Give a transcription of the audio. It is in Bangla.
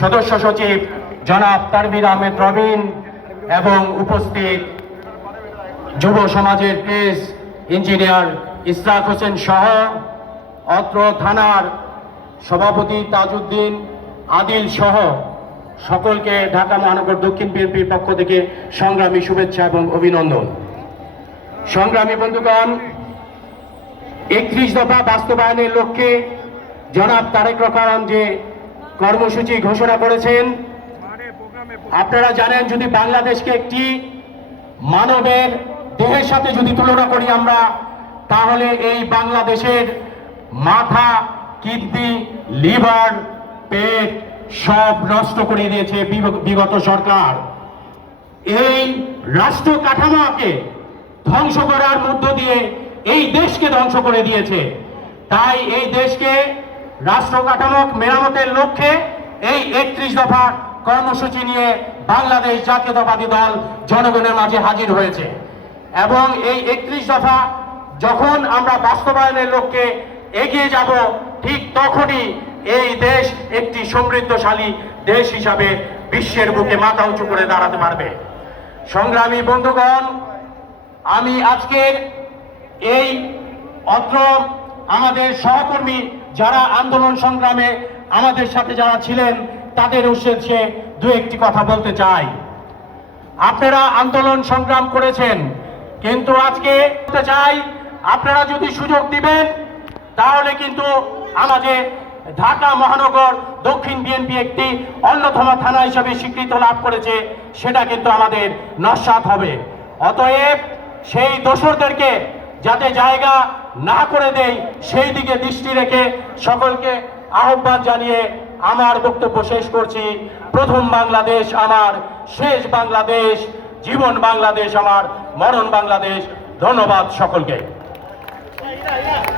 সদস্য সচিব জনাব তানভীর আহমেদ রবিন এবং উপস্থিত যুব সমাজের প্রেস ইঞ্জিনিয়ার ইসরাক হোসেন সহ অত্র থানার সভাপতি তাজউদ্দিন আদিল সহ সকলকে ঢাকা মহানগর দক্ষিণ বিএনপির পক্ষ থেকে সংগ্রামী শুভেচ্ছা এবং অভিনন্দন। সংগ্রামী বন্ধুগণ, 31 দফা বাস্তবায়নের লক্ষ্যে জনাব তারেক রহমান যে কর্মসূচি ঘোষণা করেছেন, আপনারা জানেন যদি বাংলাদেশকে একটি মানবের দেহের সাথে যদি তুলনা করি আমরা, তাহলে এই বাংলাদেশের মাথা, কিডনি, লিভার, পেট সব নষ্ট করে দিয়েছে বিগত সরকার। এই রাষ্ট্র কাঠামোকে ধ্বংস করার মধ্য দিয়ে এই দেশকে ধ্বংস করে দিয়েছে। তাই এই দেশকে রাষ্ট্র কাঠামো মেরামতের লক্ষ্যে এই 31 দফা কর্মসূচি নিয়ে বাংলাদেশ জাতীয়তাবাদী দল জনগণের মাঝে হাজির হয়েছে এবং এই 31 দফা যখন আমরা বাস্তবায়নের লক্ষ্যে এগিয়ে যাব, ঠিক তখনই এই দেশ একটি সমৃদ্ধশালী দেশ হিসাবে বিশ্বের বুকে মাথা উঁচু করে দাঁড়াতে পারবে। সংগ্রামী বন্ধুগণ, আমি আজকের এই অত্র আমাদের সহকর্মী যারা আন্দোলন সংগ্রামে আমাদের সাথে যারা ছিলেন তাদের উদ্দেশ্যে দু একটি কথা বলতে চাই। আপনারা আন্দোলন সংগ্রাম করেছেন, কিন্তু আজকে বলতে চাই আপনারা যদি সুযোগ দিবেন তাহলে কিন্তু আমাদের ঢাকা মহানগর দক্ষিণ বিএনপি একটি অন্যতম থানা হিসেবে স্বীকৃতি লাভ করেছে, সেটা কিন্তু আমাদের নস্যাৎ হবে। অতএব সেই দোসরদেরকে যাতে জায়গা না করে দেয় সেই দিকে দৃষ্টি রেখে সকলকে আহ্বান জানিয়ে আমার বক্তব্য শেষ করছি। প্রথম বাংলাদেশ আমার, শেষ বাংলাদেশ, জীবন বাংলাদেশ আমার, মরণ বাংলাদেশ। ধন্যবাদ সকলকে।